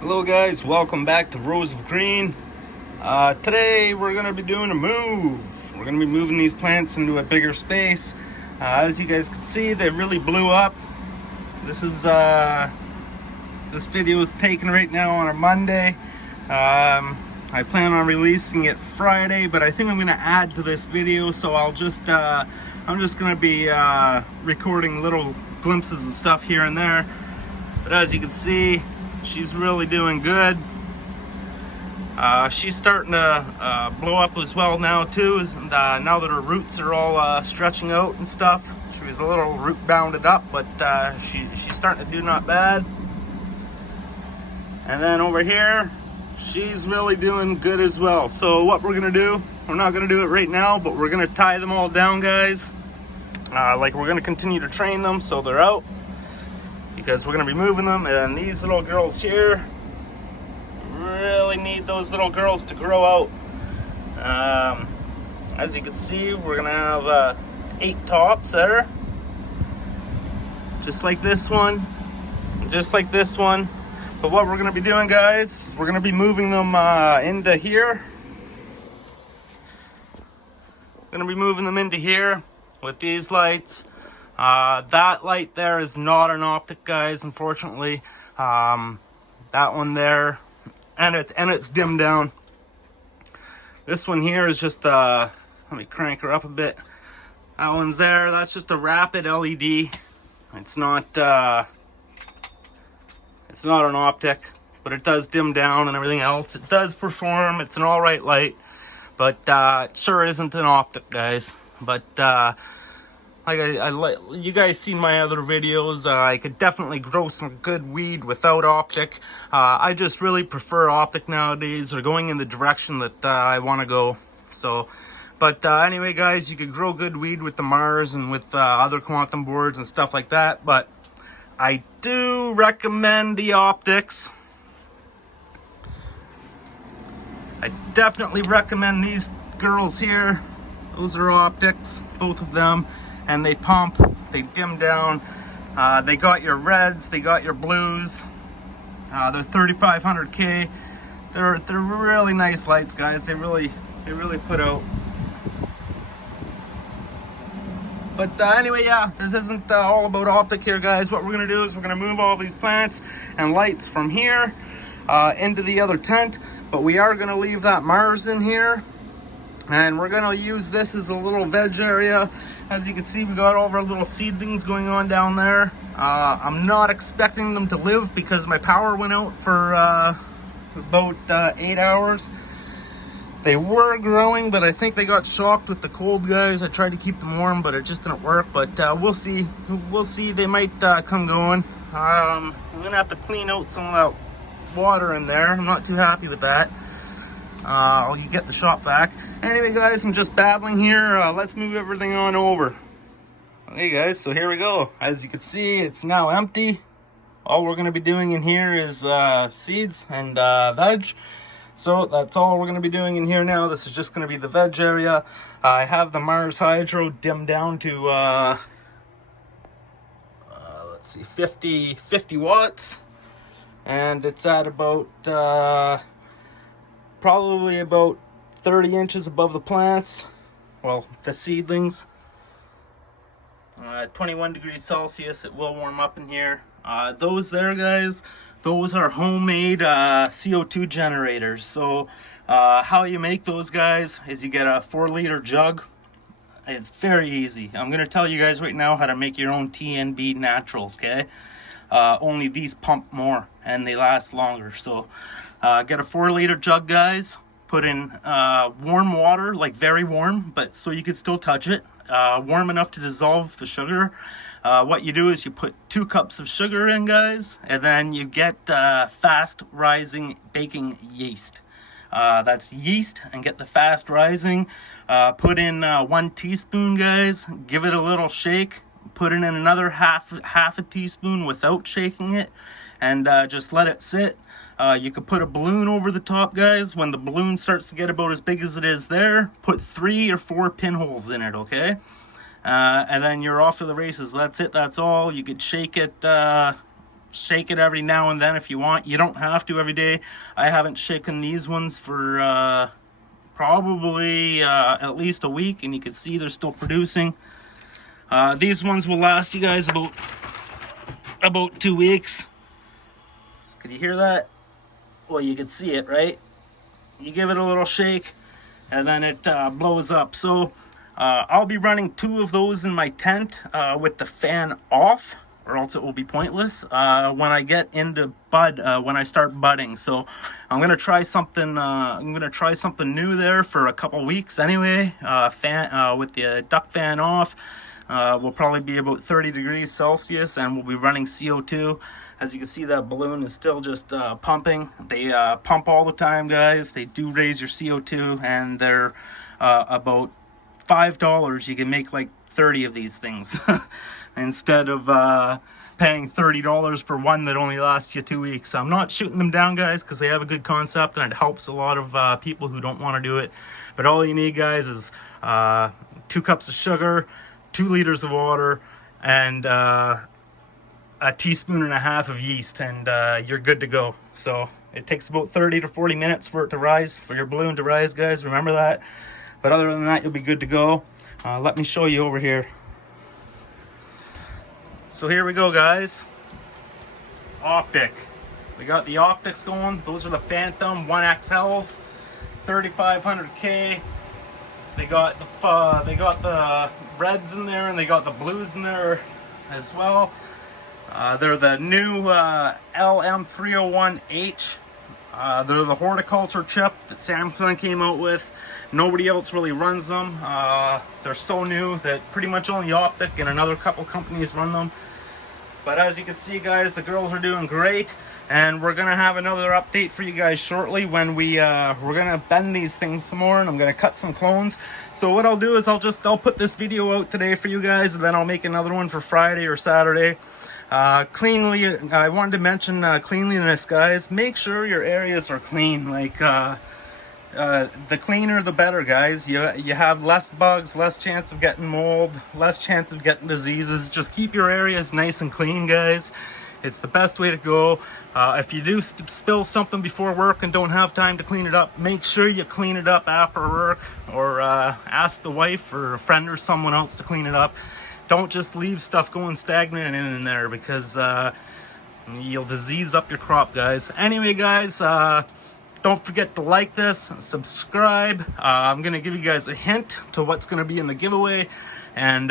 Hello guys, welcome back to Rows of Green. Today we're going to be doing a move. We're going to be moving these plants into a bigger space. As you guys can see, they really blew up. This video is taken right now on a Monday. I plan on releasing it Friday, but I think I'm going to add to this video, so I'm just going to be recording little glimpses and stuff here and there. But as you can see, she's really doing good. She's starting to blow up as well now too, now that her roots are all stretching out and stuff. She was a little root bounded up, but she's starting to do not bad. And then over here, she's really doing good as well. So what we're gonna do, we're not gonna do it right now, but we're gonna tie them all down, guys. We're gonna continue to train them so they're out, because we're going to be moving them. And these little girls here really need those little girls to grow out. As you can see, we're going to have 8 tops there, just like this one, just like this one. But what we're going to be doing, guys, is we're going to be moving them into here. Going to be moving them into here with these lights. That light there is not an Optic, guys, unfortunately. That one there, and it's dimmed down. This one here is just let me crank her up a bit. That one's there, that's just a rapid LED. It's not an Optic, but it does dim down and everything else. It does perform, it's an alright light, but it sure isn't an Optic, guys. But you guys seen my other videos. I could definitely grow some good weed without Optic. I just really prefer Optic nowadays. They're going in the direction that I want to go. So, but anyway, guys, you could grow good weed with the Mars and with other quantum boards and stuff like that. But I do recommend the Optics. I definitely recommend these girls here. Those are Optics, both of them. And they pump, they dim down, they got your reds, they got your blues, they're 3500K. They're really nice lights, guys. They really put out. But anyway, yeah, this isn't all about Optic here, guys. What we're gonna do is we're gonna move all these plants and lights from here into the other tent, but we are gonna leave that Mars in here. And we're gonna use this as a little veg area. As you can see, we got all of our little seedlings going on down there. I'm not expecting them to live because my power went out for about 8 hours. They were growing, but I think they got shocked with the cold, guys. I tried to keep them warm, but it just didn't work. But we'll see. We'll see. They might come going. I'm gonna have to clean out some of that water in there. I'm not too happy with that. You get the shop vac. Anyway, guys, I'm just babbling here. Let's move everything on over. Okay, guys, so here we go. As you can see, it's now empty. All we're going to be doing in here is seeds and veg. So that's all we're going to be doing in here now. This is just going to be the veg area. I have the Mars Hydro dimmed down to let's see, 50 watts, and it's at about probably about 30 inches above the plants, well, the seedlings. 21 degrees Celsius, it will warm up in here. Those there, guys, those are homemade CO2 generators. So how you make those, guys, is you get a 4-liter jug. It's very easy. I'm gonna tell you guys right now how to make your own TNB naturals, okay? Only these pump more and they last longer. So get a 4-liter jug, guys. Put in warm water, like very warm, but so you can still touch it. Warm enough to dissolve the sugar. What you do is you put 2 cups of sugar in, guys, and then you get fast rising baking yeast. That's yeast, and get the fast rising. Put in 1 teaspoon, guys. Give it a little shake. Put in another half a teaspoon without shaking it, and just let it sit. You could put a balloon over the top, guys. When the balloon starts to get about as big as it is there, put 3 or 4 pinholes in it, okay? And then you're off to the races. That's it, that's all. You could shake it shake it every now and then if you want. You don't have to every day. I haven't shaken these ones for probably at least a week, and you can see they're still producing. These ones will last you guys about 2 weeks. Can you hear that? Well, you can see it, right? You give it a little shake and then it blows up. So I'll be running 2 of those in my tent with the fan off, or else it will be pointless when I get into bud, when I start budding. So I'm gonna try something. I'm gonna try something new there for a couple weeks anyway. With the duct fan off. Will probably be about 30 degrees Celsius, and we'll be running CO2. As you can see, that balloon is still just pumping. They pump all the time, guys. They do raise your CO2, and they're about $5. You can make like 30 of these things instead of paying $30 for one that only lasts you 2 weeks. I'm not shooting them down, guys, because they have a good concept, and it helps a lot of people who don't want to do it. But all you need, guys, is 2 cups of sugar, 2 liters of water, and a teaspoon and a half of yeast, and you're good to go. So it takes about 30 to 40 minutes for it to rise, for your balloon to rise, guys. Remember that. But other than that, you'll be good to go. Let me show you over here. So here we go, guys. Optic. We got the Optics going. Those are the Phantom 1XLs, 3500K. They got the reds in there, and they got the blues in there as well. They're the new LM301H. They're the horticulture chip that Samsung came out with. Nobody else really runs them. They're so new that pretty much only Optic and another couple companies run them. But as you can see, guys, the girls are doing great. And we're gonna have another update for you guys shortly when we're gonna bend these things some more, and I'm gonna cut some clones. So what I'll do is I'll put this video out today for you guys, and then I'll make another one for Friday or Saturday. Cleanly, I wanted to mention cleanliness, guys. Make sure your areas are clean. Like the cleaner the better, guys. You have less bugs, less chance of getting mold, less chance of getting diseases. Just keep your areas nice and clean, guys. It's the best way to go. If you do spill something before work and don't have time to clean it up, make sure you clean it up after work, or ask the wife or a friend or someone else to clean it up. Don't just leave stuff going stagnant in there, because you'll disease up your crop, guys. Anyway, guys, don't forget to like this, subscribe. I'm going to give you guys a hint to what's going to be in the giveaway. And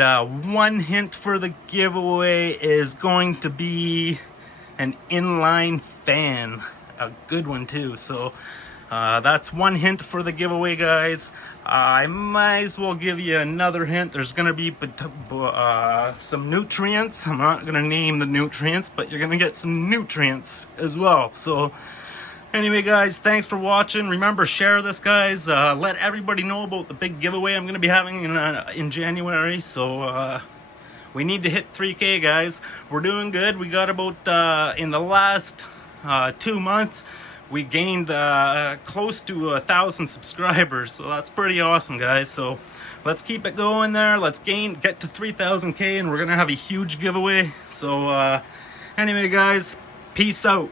one hint for the giveaway is going to be an inline fan. A good one, too. So that's one hint for the giveaway, guys. I might as well give you another hint. There's going to be some nutrients. I'm not going to name the nutrients, but you're going to get some nutrients as well. So anyway, guys, thanks for watching. Remember, share this, guys. Let everybody know about the big giveaway I'm going to be having in January. So we need to hit 3K, guys. We're doing good. We got about, in the last 2 months, we gained close to 1,000 subscribers. So that's pretty awesome, guys. So let's keep it going there. Let's get to 3,000K, and we're going to have a huge giveaway. So anyway, guys, peace out.